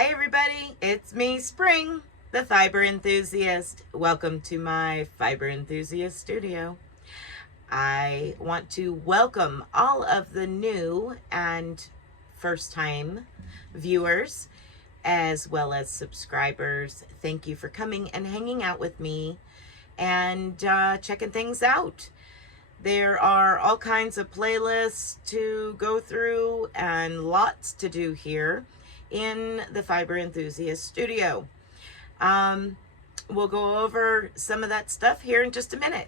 Hi everybody, it's me, Spring, the fiber enthusiast. Welcome to my fiber enthusiast studio. I want to welcome all of the new and first time viewers as well as subscribers. Thank you for coming and hanging out with me and checking things out. There are all kinds of playlists to go through and lots to do here in the Fiber Enthusiast Studio. We'll go over some of that stuff here in just a minute.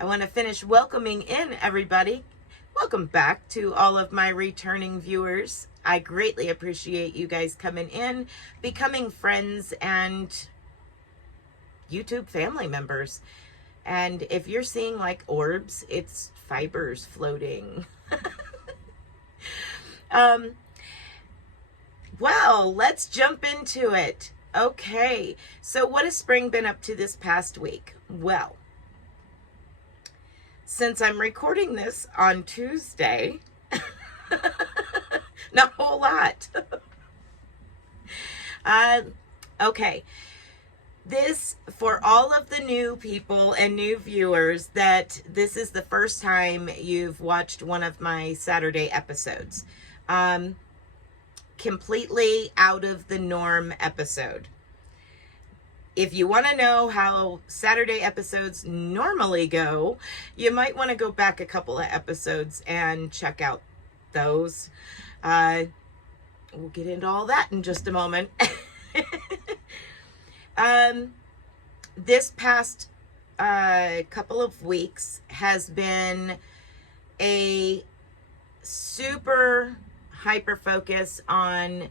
I want to finish welcoming in everybody. Welcome back to all of my returning viewers. I greatly appreciate you guys coming in, becoming friends and YouTube family members. And if you're seeing like orbs, it's fibers floating. Well, let's jump into it. Okay, so what has Spring been up to this past week? Well, since I'm recording this on Tuesday, not a whole lot. Okay. This, for all of the new people and new viewers, that this is the first time you've watched one of my Saturday episodes. Completely out of the norm episode. If you want to know how Saturday episodes normally go, you might want to go back a couple of episodes and check out those. We'll get into all that in just a moment. This past couple of weeks has been a super hyper focus on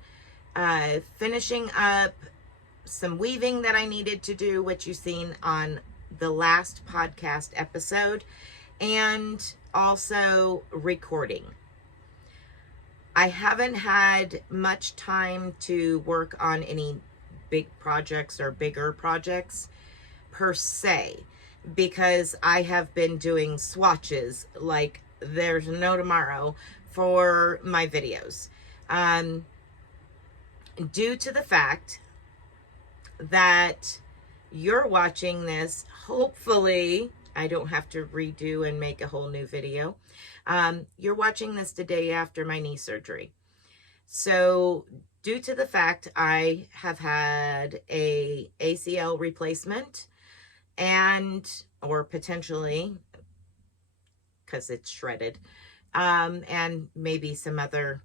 finishing up some weaving that I needed to do, which you've seen on the last podcast episode, and also recording. I haven't had much time to work on any big projects or bigger projects per se, because I have been doing swatches like there's no tomorrow for my videos. Due to the fact that you're watching this, hopefully I don't have to redo and make a whole new video. You're watching this the day after my knee surgery. So due to the fact I have had a ACL replacement or potentially, because it's shredded, and maybe some other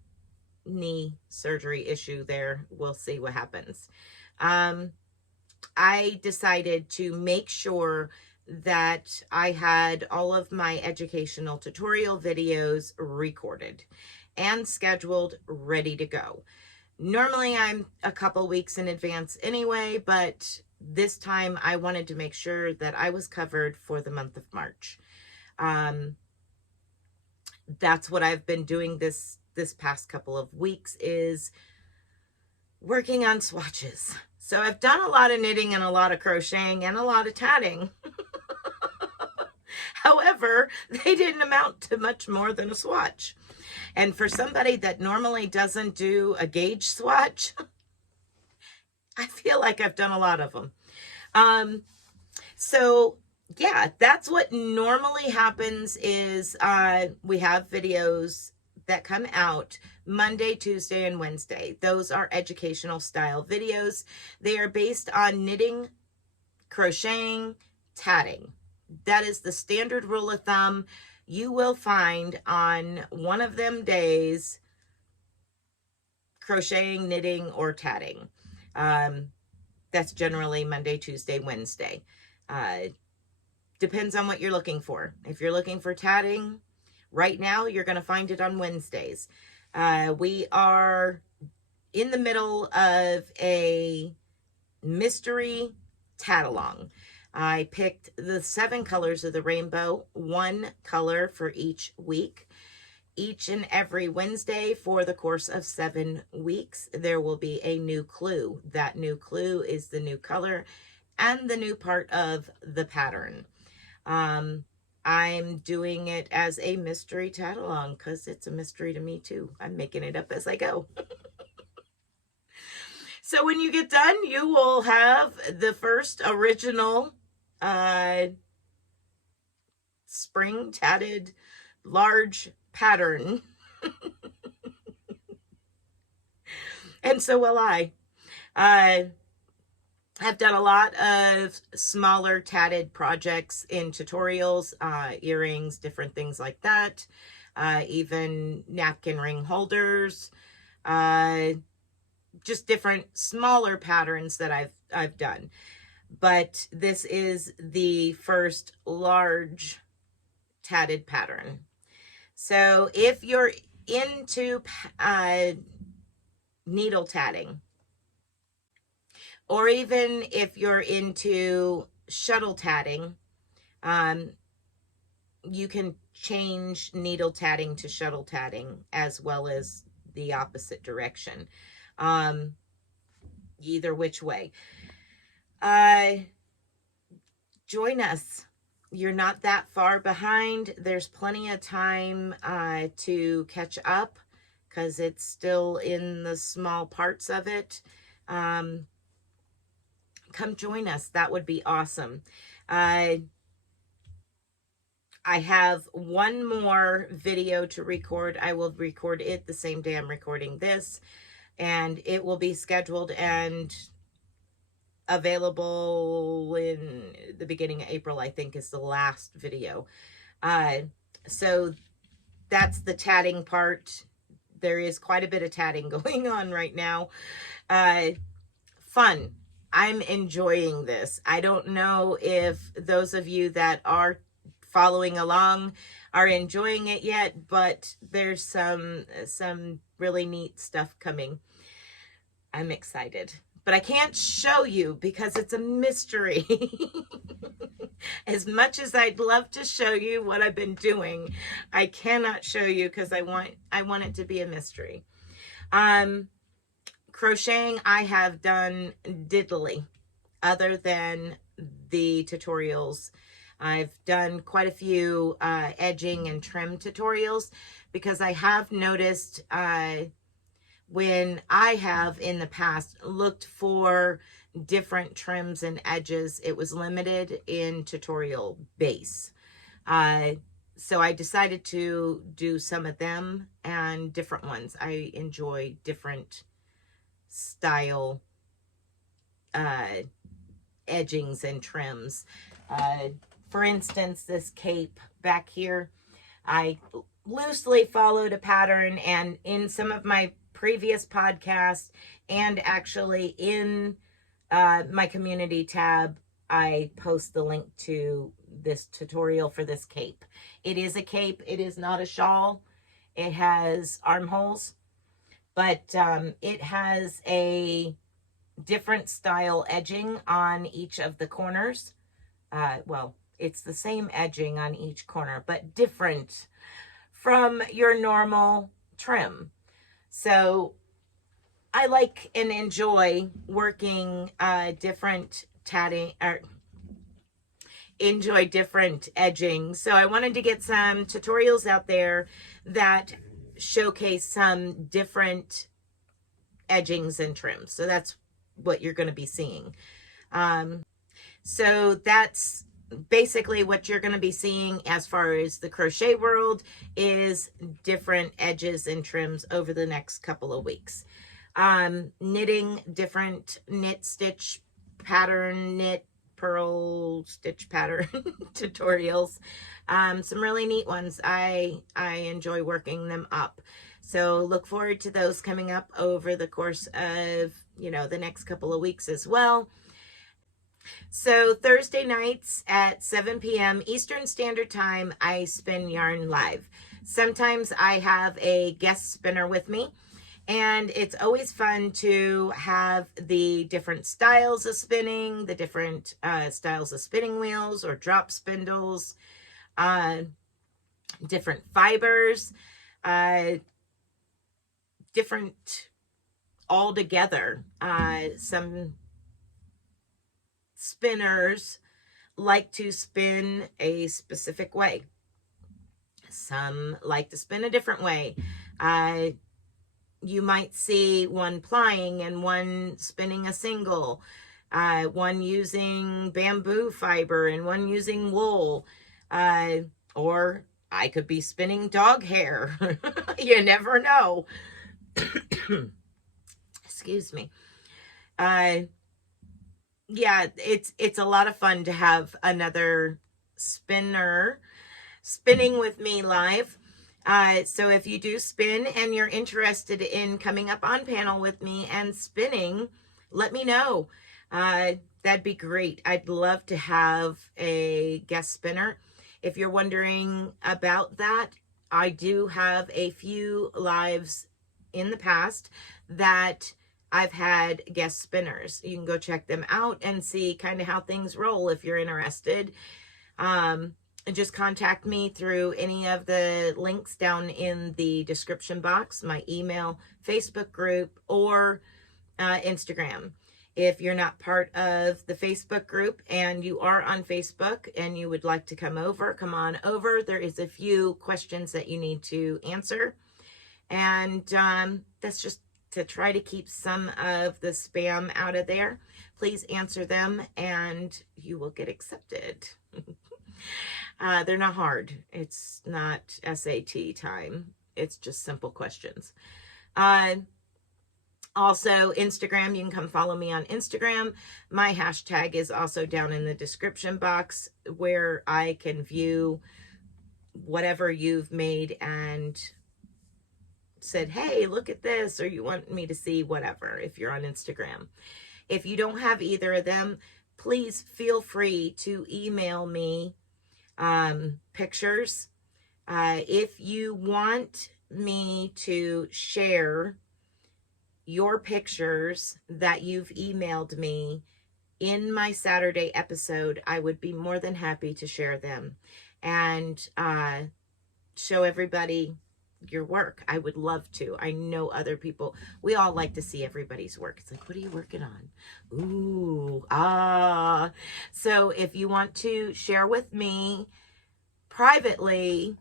knee surgery issue there. We'll see what happens. I decided to make sure that I had all of my educational tutorial videos recorded and scheduled, ready to go. Normally I'm a couple weeks in advance anyway, but this time I wanted to make sure that I was covered for the month of March. That's what I've been doing this past couple of weeks, is working on swatches. So I've done a lot of knitting and a lot of crocheting and a lot of tatting. However, they didn't amount to much more than a swatch. And for somebody that normally doesn't do a gauge swatch, I feel like I've done a lot of them. So yeah, that's what normally happens is we have videos that come out Monday, Tuesday, and Wednesday. Those are educational style videos. They are based on knitting, crocheting, tatting. That is the standard rule of thumb. You will find on one of them days crocheting, knitting, or tatting. That's generally Monday, Tuesday, Wednesday. Depends on what you're looking for. If you're looking for tatting, right now you're going to find it on Wednesdays. We are in the middle of a mystery tat-along. I picked the 7 colors of the rainbow, 1 color for each week. Each and every Wednesday for the course of 7 weeks, there will be a new clue. That new clue is the new color and the new part of the pattern. I'm doing it as a mystery tat-along because it's a mystery to me too. I'm making it up as I go. So when you get done, you will have the first original spring tatted large pattern. And so will I. I've done a lot of smaller tatted projects in tutorials, earrings, different things like that, even napkin ring holders, just different smaller patterns that I've done. But this is the first large tatted pattern. So if you're into needle tatting, or even if you're into shuttle tatting, you can change needle tatting to shuttle tatting as well as the opposite direction. Either which way. Join us. You're not that far behind. There's plenty of time to catch up because it's still in the small parts of it. Come join us. That would be awesome. I have one more video to record. I will record it the same day I'm recording this, and it will be scheduled and available in the beginning of April, I think is the last video. So that's the tatting part. There is quite a bit of tatting going on right now. Fun. I'm enjoying this. I don't know if those of you that are following along are enjoying it yet, but there's some really neat stuff coming. I'm excited, but I can't show you because it's a mystery. As much as I'd love to show you what I've been doing, I cannot show you because I want it to be a mystery. Crocheting, I have done diddly other than the tutorials. I've done quite a few edging and trim tutorials because I have noticed when I have in the past looked for different trims and edges, it was limited in tutorial base. So I decided to do some of them and different ones. I enjoy different style edgings and trims. For instance, this cape back here, I loosely followed a pattern, and in some of my previous podcasts and actually in my community tab, I post the link to this tutorial for this cape. It is a cape. It is not a shawl. It has armholes, but it has a different style edging on each of the corners. Well, it's the same edging on each corner, but different from your normal trim. So I like and enjoy working different tatting, or enjoy different edging. So I wanted to get some tutorials out there that showcase some different edgings and trims. So that's what you're going to be seeing. So that's basically what you're going to be seeing as far as the crochet world is different edges and trims over the next couple of weeks. Knitting, different knit stitch pattern, knit purl stitch pattern tutorials. Some really neat ones. I enjoy working them up. So look forward to those coming up over the course of, the next couple of weeks as well. So Thursday nights at 7 p.m. Eastern Standard Time, I spin yarn live. Sometimes I have a guest spinner with me, and it's always fun to have the different styles of spinning, the different styles of spinning wheels or drop spindles, different fibers, different all together. Some spinners like to spin a specific way. Some like to spin a different way. you might see one plying and one spinning a single, one using bamboo fiber and one using wool, or I could be spinning dog hair. You never know. Excuse me. Yeah, it's a lot of fun to have another spinner spinning with me live. So if you do spin and you're interested in coming up on panel with me and spinning, let me know. That'd be great. I'd love to have a guest spinner. If you're wondering about that, I do have a few lives in the past that I've had guest spinners. You can go check them out and see kind of how things roll if you're interested. Just contact me through any of the links down in the description box, my email, Facebook group, or Instagram. If you're not part of the Facebook group and you are on Facebook and you would like to come on over. There is a few questions that you need to answer. And that's just to try to keep some of the spam out of there. Please answer them and you will get accepted. They're not hard. It's not SAT time. It's just simple questions. Also, Instagram, you can come follow me on Instagram. My hashtag is also down in the description box where I can view whatever you've made and said, hey, look at this, or you want me to see whatever if you're on Instagram. If you don't have either of them, please feel free to email me pictures. If you want me to share your pictures that you've emailed me in my Saturday episode, I would be more than happy to share them and show everybody your work. I would love to. I know other people, we all like to see everybody's work. It's like, what are you working on? Ooh, so if you want to share with me privately,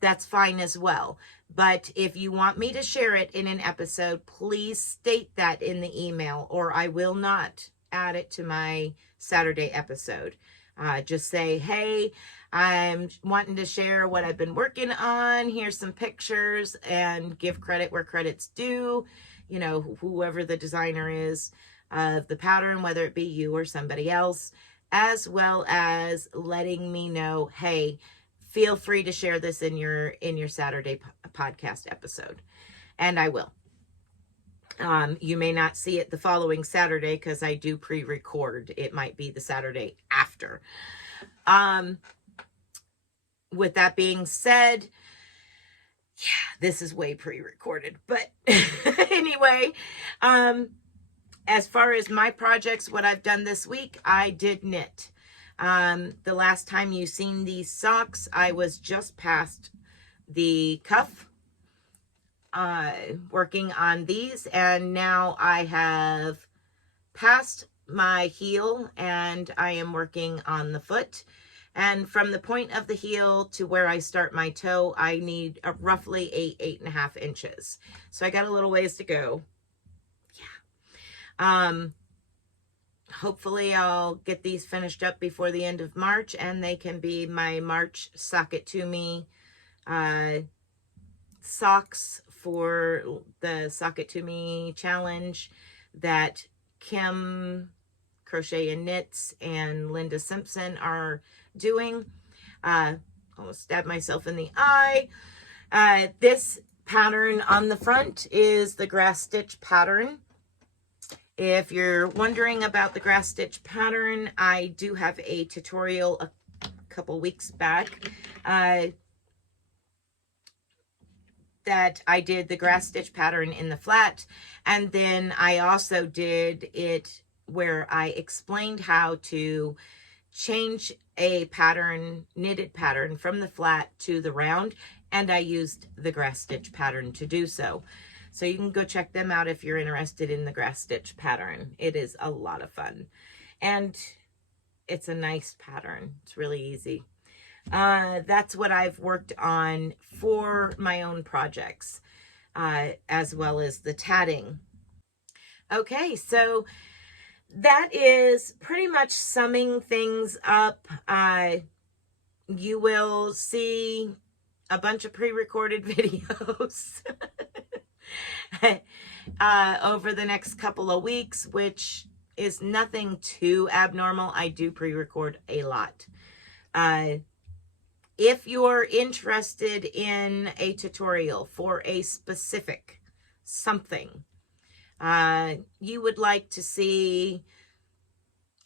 that's fine as well. But if you want me to share it in an episode, please state that in the email or I will not add it to my Saturday episode. Just say, hey, I'm wanting to share what I've been working on. Here's some pictures, and give credit where credit's due. You know, whoever the designer is of the pattern, whether it be you or somebody else, as well as letting me know, hey, feel free to share this in your Saturday podcast episode. And I will. You may not see it the following Saturday because I do pre-record. It might be the Saturday after. With that being said, yeah, this is way pre-recorded. But anyway, as far as my projects, what I've done this week, I did knit. The last time you seen these socks, I was just past the cuff working on these, and now I have passed my heel and I am working on the foot. And from the point of the heel to where I start my toe, I need roughly 8.5 inches. So I got a little ways to go. Yeah. Hopefully I'll get these finished up before the end of March and they can be my March Sock It To Me socks for the Sock It To Me challenge that Kim Crochet and Knits and Linda Simpson are doing. Almost stabbed myself in the eye. This pattern on the front is the grass stitch pattern. If you're wondering about the grass stitch pattern, I do have a tutorial a couple weeks back that I did the grass stitch pattern in the flat, and then I also did it where I explained how to change a pattern, knitted pattern, from the flat to the round, and I used the grass stitch pattern to do so. So you can go check them out if you're interested in the grass stitch pattern. It is a lot of fun, and it's a nice pattern. It's really easy. That's what I've worked on for my own projects. as well as the tatting. Okay, so that is pretty much summing things up. You will see a bunch of pre-recorded videos over the next couple of weeks, which is nothing too abnormal. I do pre-record a lot. If you're interested in a tutorial for a specific something, you would like to see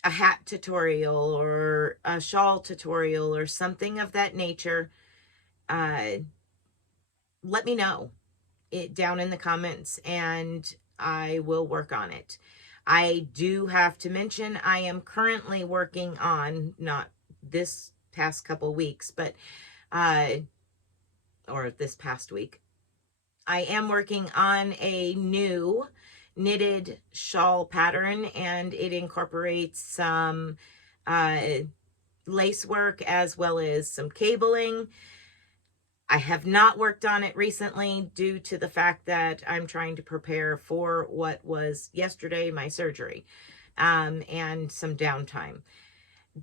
a hat tutorial or a shawl tutorial or something of that nature, let me know it down in the comments and I will work on it. I do have to mention I am currently working on, not this past couple weeks, but or this past week, I am working on a new knitted shawl pattern, and it incorporates some lace work as well as some cabling. I have not worked on it recently due to the fact that I'm trying to prepare for what was yesterday, my surgery, and some downtime.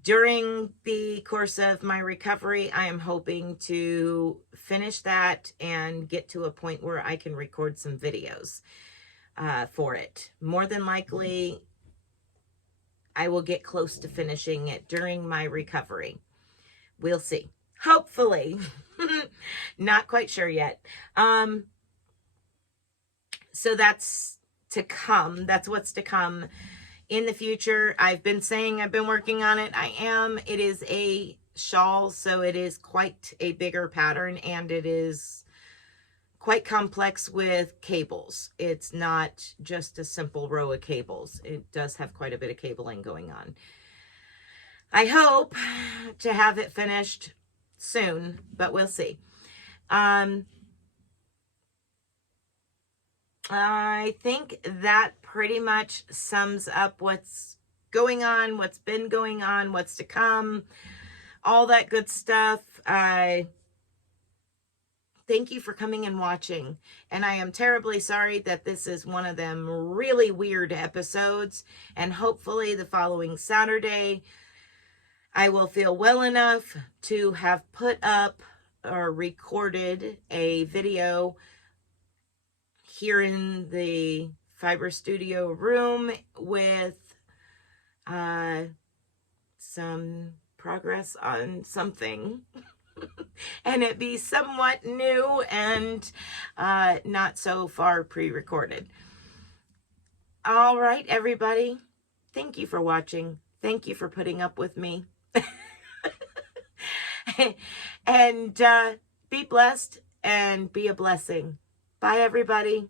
During the course of my recovery, I am hoping to finish that and get to a point where I can record some videos for it. More than likely, I will get close to finishing it during my recovery. We'll see. Hopefully. Not quite sure yet. So that's to come. That's what's to come in the future. I've been saying I've been working on it. I am. It is a shawl, so it is quite a bigger pattern, and it is quite complex with cables. It's not just a simple row of cables. It does have quite a bit of cabling going on. I hope to have it finished soon, but we'll see. I think that pretty much sums up what's going on, what's been going on, what's to come, all that good stuff. Thank you for coming and watching. And I am terribly sorry that this is one of them really weird episodes. And hopefully the following Saturday, I will feel well enough to have put up or recorded a video here in the Fiber Studio room with some progress on something. And it be somewhat new and not so far pre-recorded. All right, everybody. Thank you for watching. Thank you for putting up with me. And be blessed and be a blessing. Bye, everybody.